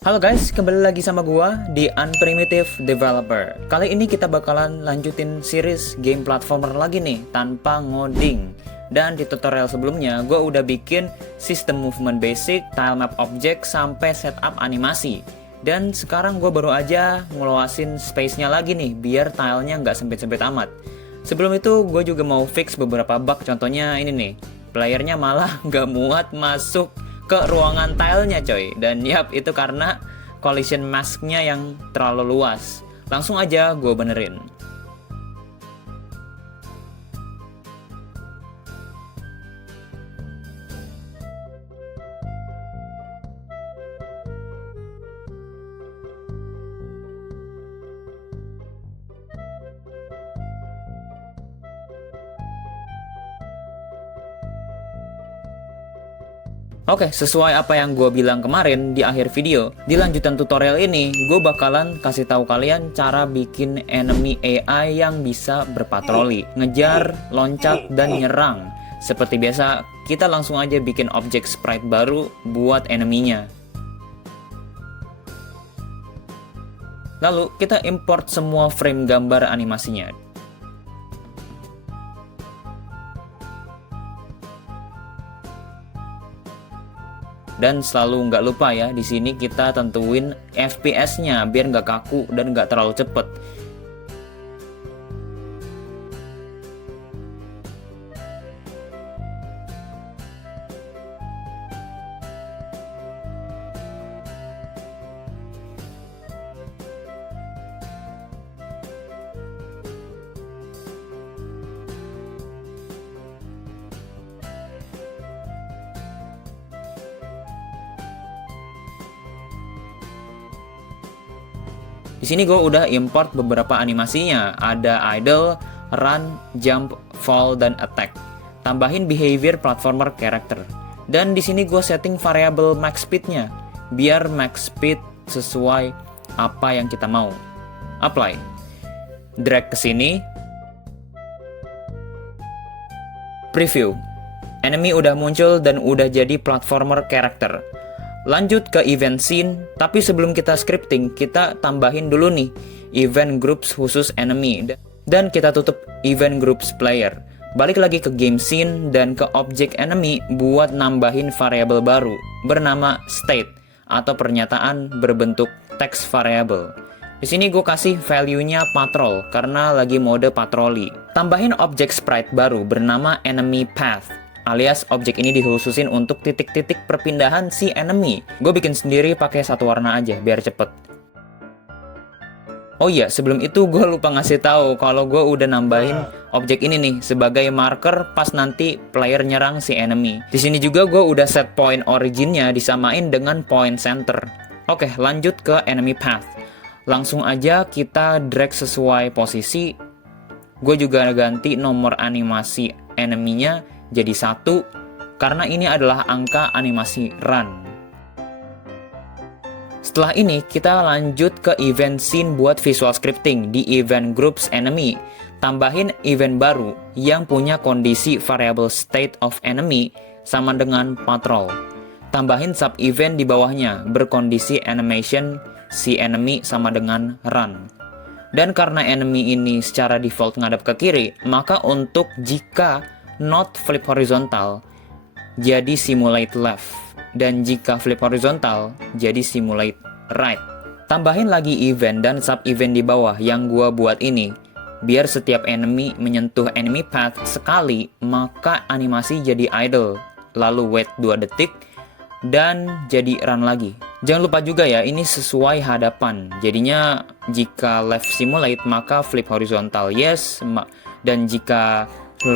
Halo guys, kembali lagi sama gua di Unprimitive Developer. Kali ini kita bakalan lanjutin series game platformer lagi nih, tanpa ngoding. Dan di tutorial sebelumnya, gua udah bikin sistem movement basic, tile map object, sampai setup animasi. Dan sekarang gua baru aja ngeluasin space-nya lagi nih, biar tilenya nggak sempit-sempit amat. Sebelum itu, gue juga mau fix beberapa bug, contohnya ini nih. Playernya malah nggak muat masuk ke ruangan tilenya coy. Dan yap, itu karena collision mask-nya yang terlalu luas. Langsung aja gue benerin. Oke, sesuai apa yang gue bilang kemarin di akhir video, di lanjutan tutorial ini, gue bakalan kasih tahu kalian cara bikin enemy AI yang bisa berpatroli, ngejar, loncat, dan nyerang. Seperti biasa, kita langsung aja bikin objek sprite baru buat enemy-nya. Lalu, kita import semua frame gambar animasinya. Dan selalu nggak lupa ya, di sini kita tentuin FPS-nya biar nggak kaku dan nggak terlalu cepet. Di sini gue udah import beberapa animasinya, ada idle, run, jump, fall, dan attack. Tambahin behavior platformer character. Dan di sini gue setting variable max speed-nya, biar max speed sesuai apa yang kita mau. Apply. Drag ke sini. Preview. Enemy udah muncul dan udah jadi platformer character. Lanjut ke event scene, tapi sebelum kita scripting, kita tambahin dulu nih event groups khusus enemy. Dan kita tutup event groups player. Balik lagi ke game scene dan ke object enemy buat nambahin variable baru bernama state atau pernyataan berbentuk text variable. Di sini gue kasih value-nya patrol karena lagi mode patroli. Tambahin object sprite baru bernama enemy path, alias objek ini dikhususin untuk titik-titik perpindahan si enemy. Gue bikin sendiri pakai satu warna aja biar cepet. Oh iya, sebelum itu gue lupa ngasih tahu kalau gue udah nambahin objek ini nih sebagai marker pas nanti player nyerang si enemy. Di sini juga gue udah set point originnya disamain dengan point center. Oke, lanjut ke enemy path. Langsung aja kita drag sesuai posisi. Gue juga ganti nomor animasi enemy-nya jadi 1 karena ini adalah angka animasi run. Setelah ini kita lanjut ke event scene buat visual scripting di event groups enemy. Tambahin event baru yang punya kondisi variable state of enemy sama dengan patrol. Tambahin sub event di bawahnya berkondisi animation si enemy sama dengan run. Dan karena enemy ini secara default ngadep ke kiri, maka untuk jika not flip horizontal, jadi simulate left. Dan jika flip horizontal, jadi simulate right. Tambahin lagi event dan sub-event di bawah yang gua buat ini. Biar setiap enemy menyentuh enemy path sekali, maka animasi jadi idle. Lalu wait 2 detik, dan jadi run lagi. Jangan lupa juga ya, ini sesuai hadapan. Jadinya jika left simulate, maka flip horizontal yes. Dan jika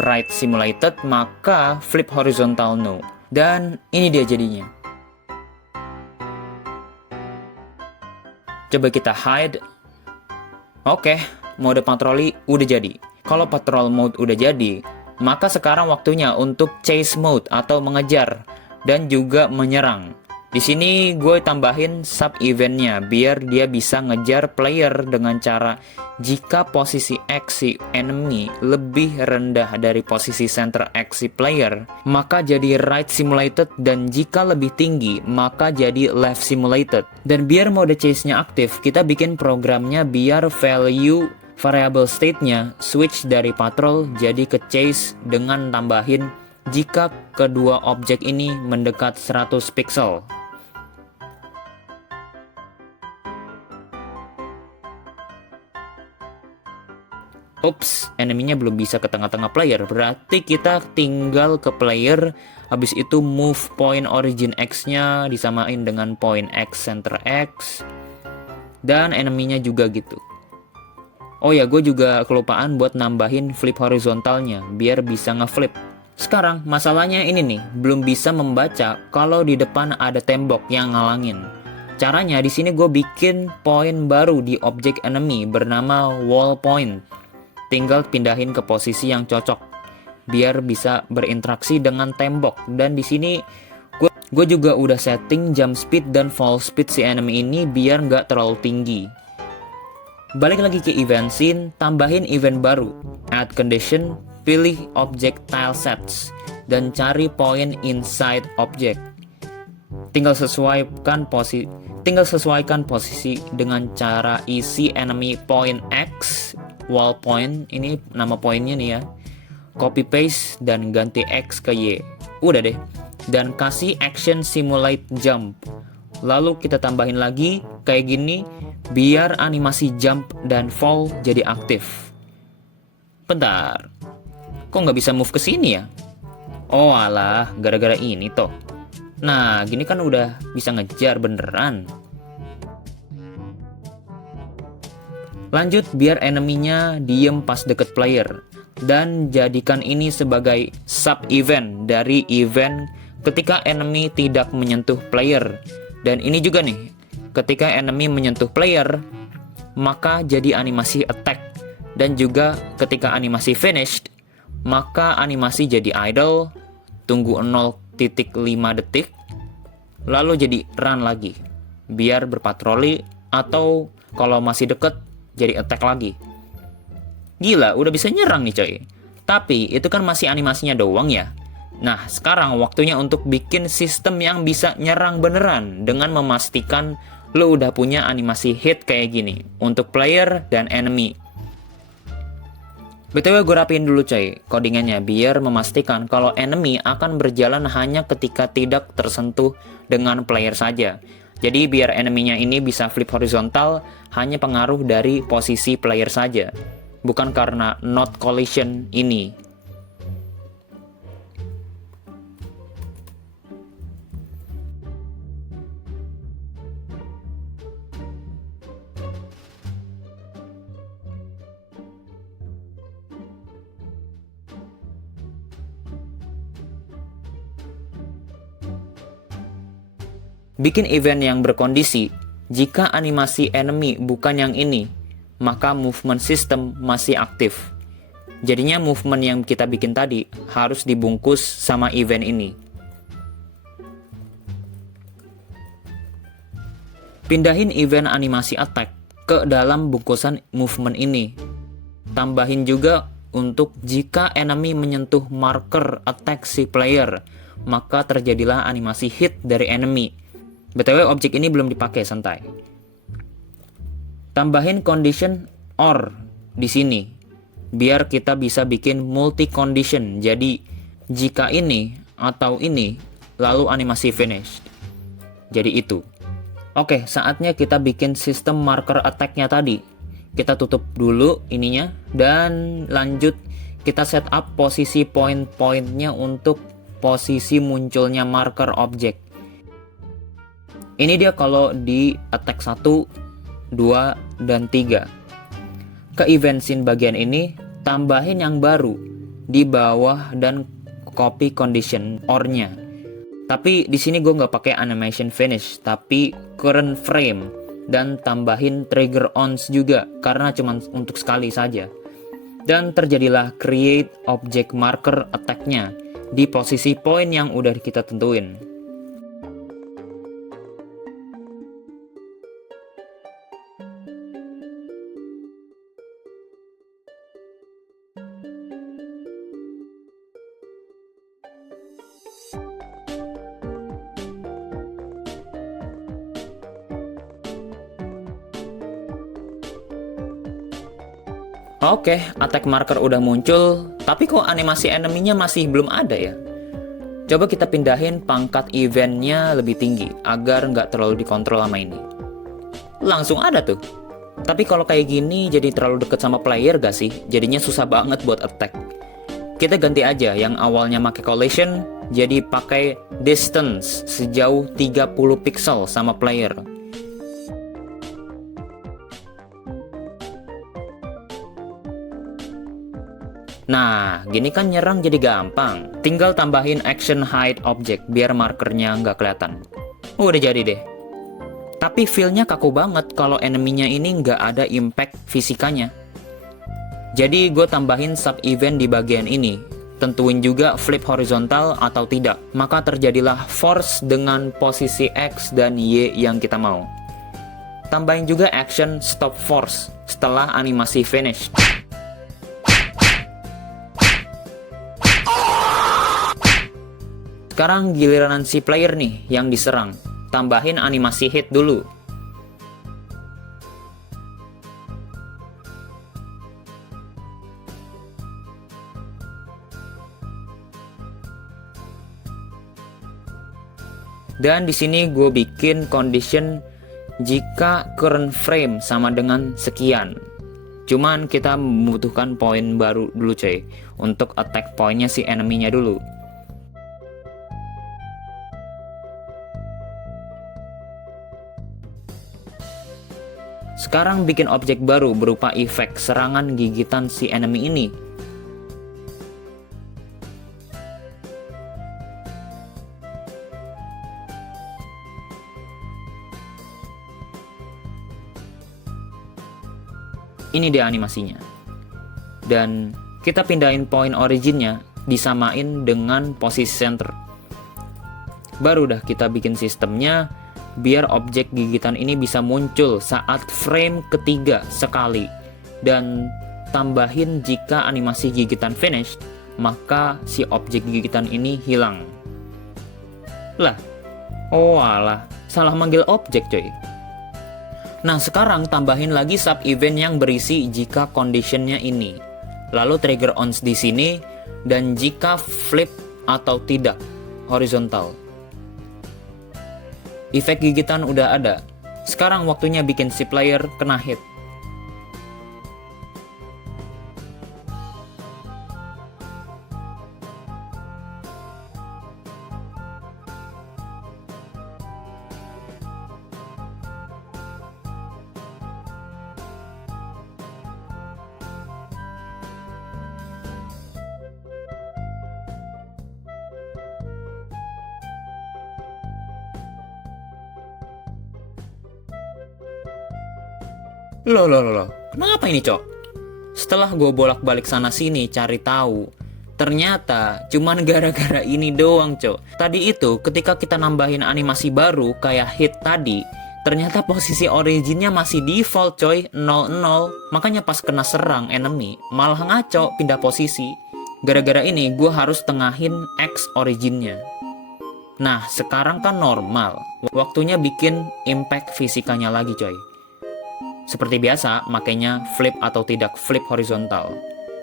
right simulated, maka flip horizontal no. Dan ini dia jadinya. Coba kita hide. Oke, mode patroli udah jadi. Kalau patrol mode udah jadi, maka sekarang waktunya untuk chase mode atau mengejar dan juga menyerang. Di sini gue tambahin sub eventnya biar dia bisa ngejar player dengan cara jika posisi X si enemy lebih rendah dari posisi center X si player, maka jadi right simulated, dan jika lebih tinggi maka jadi left simulated. Dan biar mode chase-nya aktif, kita bikin programnya biar value variable state-nya switch dari patrol jadi ke chase dengan tambahin jika kedua objek ini mendekat 100 pixel. Ups, enemy-nya belum bisa ke tengah-tengah player. Berarti kita tinggal ke player. Habis itu move point origin X-nya disamain dengan point X center X. Dan enemy-nya juga gitu. Oh ya, gue juga kelupaan buat nambahin flip horizontalnya biar bisa ngeflip. Sekarang masalahnya ini nih, belum bisa membaca kalau di depan ada tembok yang ngalangin. Caranya di sini gue bikin point baru di objek enemy bernama wall point. Tinggal pindahin ke posisi yang cocok biar bisa berinteraksi dengan tembok. Dan di sini gue juga udah setting jump speed dan fall speed si enemy ini biar nggak terlalu tinggi. Balik lagi ke event scene, tambahin event baru, add condition, pilih object tile sets dan cari point inside object. Tinggal sesuaikan posisi dengan cara isi enemy point X wall point, ini nama poinnya nih ya, copy paste dan ganti X ke Y. Udah deh, dan kasih action simulate jump. Lalu kita tambahin lagi kayak gini biar animasi jump dan fall jadi aktif. Bentar, kok nggak bisa move ke sini ya? Oh alah, gara-gara ini toh. Nah, gini kan udah bisa ngejar beneran. Lanjut biar enemy-nya diem pas deket player, dan jadikan ini sebagai sub event dari event ketika enemy tidak menyentuh player. Dan ini juga nih, ketika enemy menyentuh player maka jadi animasi attack, dan juga ketika animasi finished maka animasi jadi idle, tunggu 0.5 detik lalu jadi run lagi biar berpatroli, atau kalau masih deket jadi attack lagi. Gila, udah bisa nyerang nih coy. Tapi itu kan masih animasinya doang ya. Nah, sekarang waktunya untuk bikin sistem yang bisa nyerang beneran dengan memastikan lo udah punya animasi hit kayak gini untuk player dan enemy. BTW gue rapiin dulu coy codingannya biar memastikan kalau enemy akan berjalan hanya ketika tidak tersentuh dengan player saja. Jadi biar enemy-nya ini bisa flip horizontal hanya pengaruh dari posisi player saja, bukan karena not collision ini. Bikin event yang berkondisi, jika animasi enemy bukan yang ini, maka movement system masih aktif. Jadinya movement yang kita bikin tadi harus dibungkus sama event ini. Pindahin event animasi attack ke dalam bungkusan movement ini. Tambahin juga untuk jika enemy menyentuh marker attack si player, maka terjadilah animasi hit dari enemy. BTW objek ini belum dipakai, santai. Tambahin condition OR di sini biar kita bisa bikin multi condition. Jadi jika ini atau ini lalu animasi finish. Jadi itu. Oke, saatnya kita bikin sistem marker attack-nya tadi. Kita tutup dulu ininya dan lanjut kita setup posisi point-pointnya untuk posisi munculnya marker objek. Ini dia kalau di attack 1, 2, dan 3. Ke event scene bagian ini, tambahin yang baru di bawah dan copy condition OR-nya. Tapi di sini gue nggak pakai animation finish, tapi current frame, dan tambahin trigger ons juga karena cuma untuk sekali saja. Dan terjadilah create object marker attack-nya di posisi point yang udah kita tentuin. Oke, attack marker udah muncul, tapi kok animasi enemy-nya masih belum ada ya? Coba kita pindahin pangkat eventnya lebih tinggi, agar nggak terlalu dikontrol sama ini. Langsung ada tuh. Tapi kalau kayak gini jadi terlalu deket sama player gak sih? Jadinya susah banget buat attack. Kita ganti aja yang awalnya pakai collision, jadi pakai distance sejauh 30 pixel sama player. Nah, gini kan nyerang jadi gampang. Tinggal tambahin action hide object biar markernya nggak kelihatan. Udah jadi deh. Tapi feel-nya kaku banget kalau enemy-nya ini nggak ada impact fisikanya. Jadi gue tambahin sub-event di bagian ini. Tentuin juga flip horizontal atau tidak. Maka terjadilah force dengan posisi X dan Y yang kita mau. Tambahin juga action stop force setelah animasi finish. Sekarang giliran si player nih yang diserang. Tambahin animasi hit dulu. Dan di sini gue bikin condition jika current frame sama dengan sekian. Cuman kita membutuhkan poin baru dulu coy. Untuk attack pointnya si enemy-nya dulu. Sekarang bikin objek baru berupa efek serangan gigitan si enemy ini. Ini dia animasinya. Dan kita pindahin point originnya, disamain dengan posisi center. Baru dah kita bikin sistemnya biar objek gigitan ini bisa muncul saat frame ketiga sekali. Dan tambahin jika animasi gigitan finish, maka si objek gigitan ini hilang. Lah, oh alah, salah manggil objek coy. Nah sekarang tambahin lagi sub event yang berisi jika conditionnya ini. Lalu trigger ons di sini dan jika flip atau tidak horizontal. Efek gigitan udah ada. Sekarang waktunya bikin si player kena hit. Loh, kenapa ini cok? Setelah gue bolak-balik sana-sini cari tahu, ternyata cuman gara-gara ini doang cok. Tadi itu ketika kita nambahin animasi baru kayak hit tadi, ternyata posisi originnya masih default coy, 00. Makanya pas kena serang enemy, malah ngaco pindah posisi. Gara-gara ini gue harus tengahin X originnya. Nah sekarang kan normal, waktunya bikin impact fisikanya lagi coy. Seperti biasa, makanya flip atau tidak flip horizontal.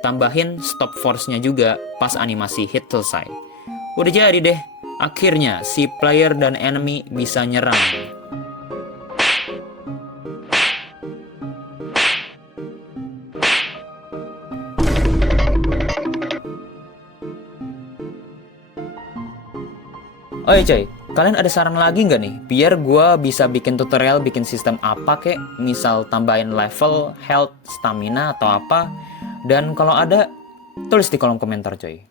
Tambahin stop force-nya juga pas animasi hit selesai. Udah jadi deh, akhirnya si player dan enemy bisa nyerang. Oh iya coy, kalian ada saran lagi nggak nih? Biar gue bisa bikin tutorial, bikin sistem apa kek? Misal tambahin level, health, stamina, atau apa? Dan kalau ada, tulis di kolom komentar coy.